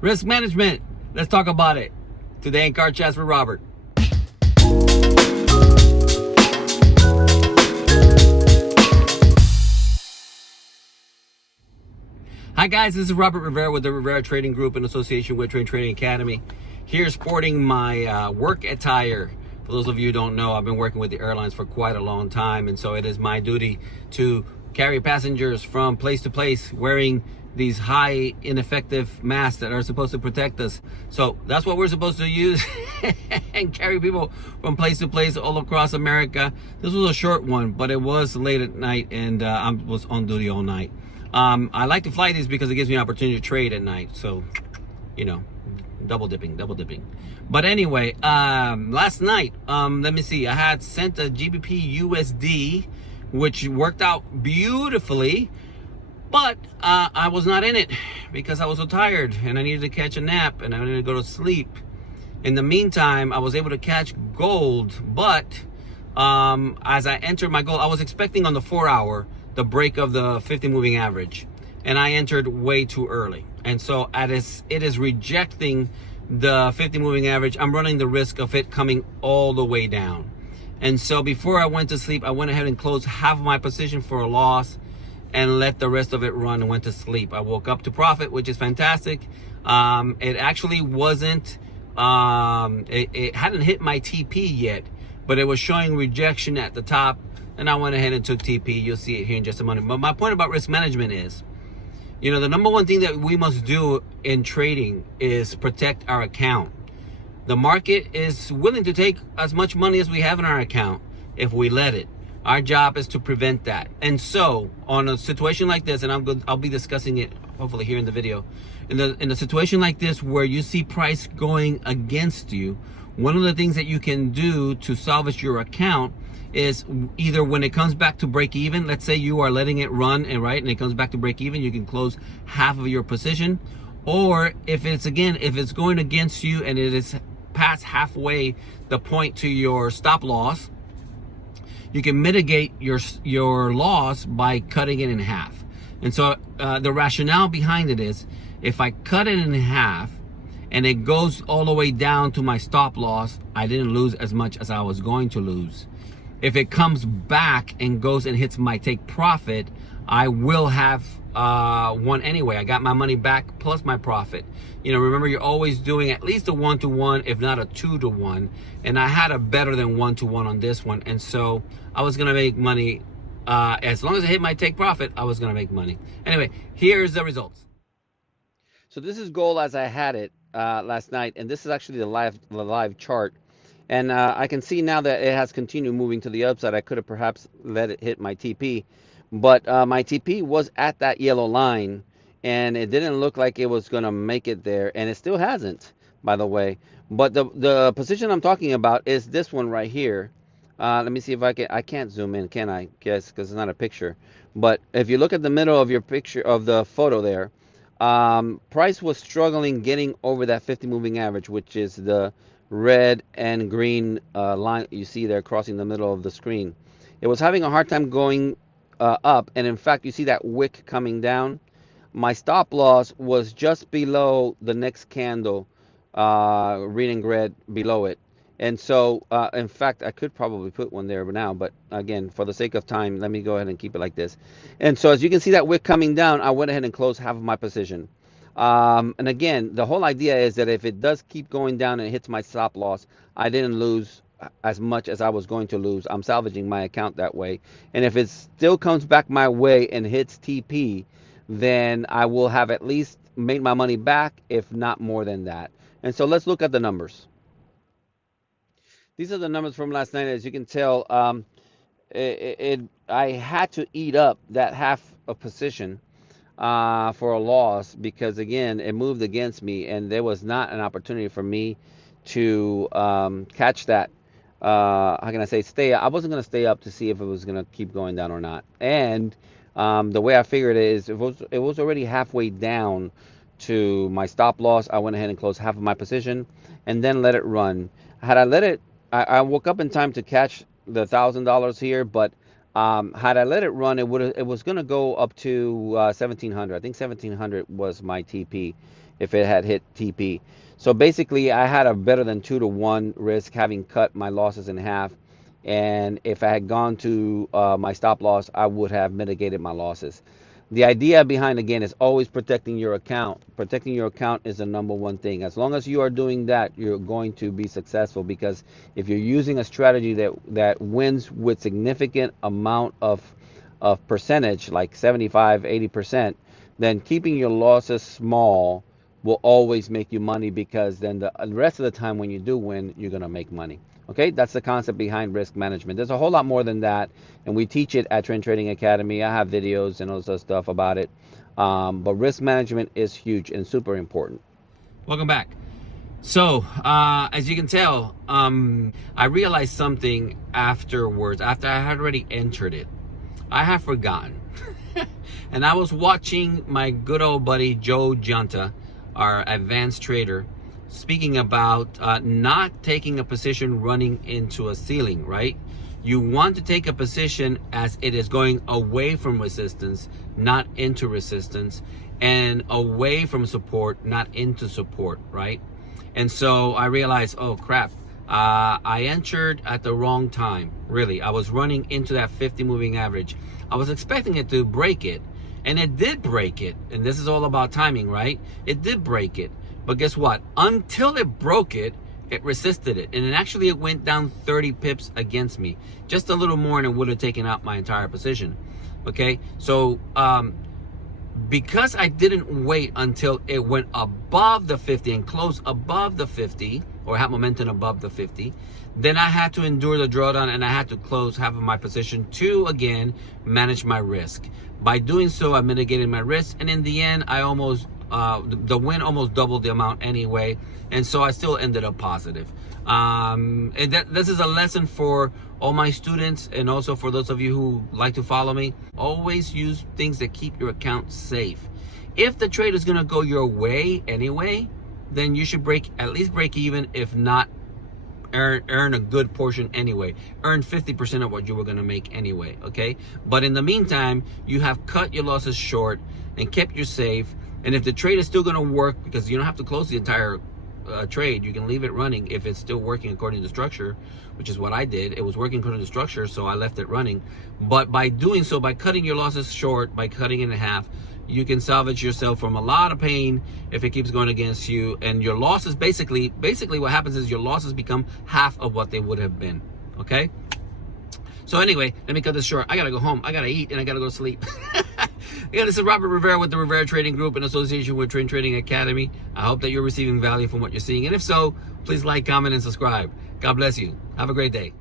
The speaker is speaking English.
Risk management. Let's talk about it. Today in Card Chats with Robert. Hi guys, this is Robert Rivera with the Rivera Trading Group in association with Trading Academy. Here sporting my work attire. For those of you who don't know, I've been working with the airlines for quite a long time, and so it is my duty to carry passengers from place to place wearing these high ineffective masks that are supposed to protect us. So that's what we're supposed to use and carry people from place to place all across America. This was a short one, but it was late at night, and I was on duty all night. I like to fly these because it gives me an opportunity to trade at night. So, you know, double dipping. But anyway, last night, let me see. I had sent a GBP USD, which worked out beautifully. But I was not in it because I was so tired and I needed to catch a nap and I needed to go to sleep. In the meantime, I was able to catch gold. But as I entered my gold, I was expecting on the 4-hour the break of the 50 moving average, and I entered way too early, and so it is rejecting the 50 moving average. I'm running the risk of it coming all the way down, and so before I went to sleep, I went ahead and closed half of my position for a loss and let the rest of it run and went to sleep. I woke up to profit, which is fantastic. It actually wasn't it hadn't hit my TP yet, but it was showing rejection at the top, and I went ahead and took TP. You'll see it here in just a moment. But my point about risk management is, you know, the number one thing that we must do in trading is protect our account. The market is willing to take as much money as we have in our account if we let it. Our job is to prevent that. And so on a situation like this, and I'll be discussing it hopefully here in the video, in a situation like this where you see price going against you, one of the things that you can do to salvage your account is either when it comes back to break even, let's say you are letting it run and it comes back to break even, you can close half of your position. Or if it's going against you and it is past halfway the point to your stop loss, you can mitigate your loss by cutting it in half. And so the rationale behind it is, if I cut it in half and it goes all the way down to my stop loss, I didn't lose as much as I was going to lose. If it comes back and goes and hits my take profit, I will have one anyway. I got my money back plus my profit. You know, remember, you're always doing at least a 1-to-1, if not a 2-to-1. And I had a better than 1-to-1 on this one. And so I was going to make money. As long as I hit my take profit, I was going to make money. Anyway, here's the results. So this is gold as I had it last night. And this is actually the live chart. And I can see now that it has continued moving to the upside. I could have perhaps let it hit my TP. But my TP was at that yellow line, and it didn't look like it was going to make it there. And it still hasn't, by the way. But the position I'm talking about is this one right here. Let me see if I can't zoom in, can I? Guess, because it's not a picture. But if you look at the middle of your picture, of the photo there, price was struggling getting over that 50 moving average, which is the red and green line you see there crossing the middle of the screen. It was having a hard time going up, and in fact, you see that wick coming down. My stop loss was just below the next candle, reading red below it. And so, in fact, I could probably put one there now, but again, for the sake of time, let me go ahead and keep it like this. And so, as you can see that wick coming down, I went ahead and closed half of my position. And again, the whole idea is that if it does keep going down and it hits my stop loss, I didn't lose as much as I was going to lose. I'm salvaging my account that way. And if it still comes back my way and hits TP, then I will have at least made my money back, if not more than that. And so let's look at the numbers. These are the numbers from last night. As you can tell, I had to eat up that half a position for a loss, because again, it moved against me and there was not an opportunity for me to catch that. How can I say, I wasn't going to stay up to see if it was going to keep going down or not. And the way I figured it is, it was already halfway down to my stop loss. I went ahead and closed half of my position and then let it run. Had I let it, I woke up in time to catch the $1,000 here, but had I let it run, it was going to go up to 1,700. I think 1,700 was my TP, if it had hit TP. So basically, I had a better than 2-to-1 risk, having cut my losses in half. And if I had gone to my stop loss, I would have mitigated my losses. The idea behind, again, is always protecting your account. Protecting your account is the number one thing. As long as you are doing that, you're going to be successful, because if you're using a strategy that wins with significant amount of percentage, like 75, 80%, then keeping your losses small will always make you money, because then the rest of the time when you do win, you're going to make money. Okay, that's the concept behind risk management. There's a whole lot more than that, and we teach it at Trend Trading Academy. I have videos and all this stuff about it. But risk management is huge and super important. Welcome back. So, as you can tell, I realized something afterwards, after I had already entered it. I have forgotten. And I was watching my good old buddy Joe Giunta, our advanced trader, speaking about not taking a position running into a ceiling, right? You want to take a position as it is going away from resistance, not into resistance, and away from support, not into support, right? And so I realized, oh crap, I entered at the wrong time. Really, I was running into that 50 moving average. I was expecting it to break it, and it did break it. And this is all about timing, right? It did break it. But guess what? Until it broke it, it resisted it. And it went down 30 pips against me. Just a little more and it would have taken out my entire position. Okay? So, because I didn't wait until it went above the 50 and closed above the 50, or had momentum above the 50, then I had to endure the drawdown, and I had to close half of my position to, again, manage my risk. By doing so, I mitigated my risk, and in the end, I almost the win almost doubled the amount anyway, and so I still ended up positive. And this is a lesson for all my students, and also for those of you who like to follow me. Always use things that keep your account safe. If the trade is going to go your way anyway, then you should at least break even, if not earn a good portion anyway. Earn 50% of what you were going to make anyway, okay? But in the meantime, you have cut your losses short and kept you safe. And if the trade is still going to work, because you don't have to close the entire trade, you can leave it running if it's still working according to structure, which is what I did. It was working according to structure, so I left it running. But by doing so, by cutting your losses short, by cutting it in half, you can salvage yourself from a lot of pain if it keeps going against you. And your losses, basically what happens is your losses become half of what they would have been. Okay? So anyway, let me cut this short. I gotta go home. I gotta eat, and I gotta go to sleep. Again, this is Robert Rivera with the Rivera Trading Group in association with Trend Trading Academy. I hope that you're receiving value from what you're seeing. And if so, please like, comment, and subscribe. God bless you. Have a great day.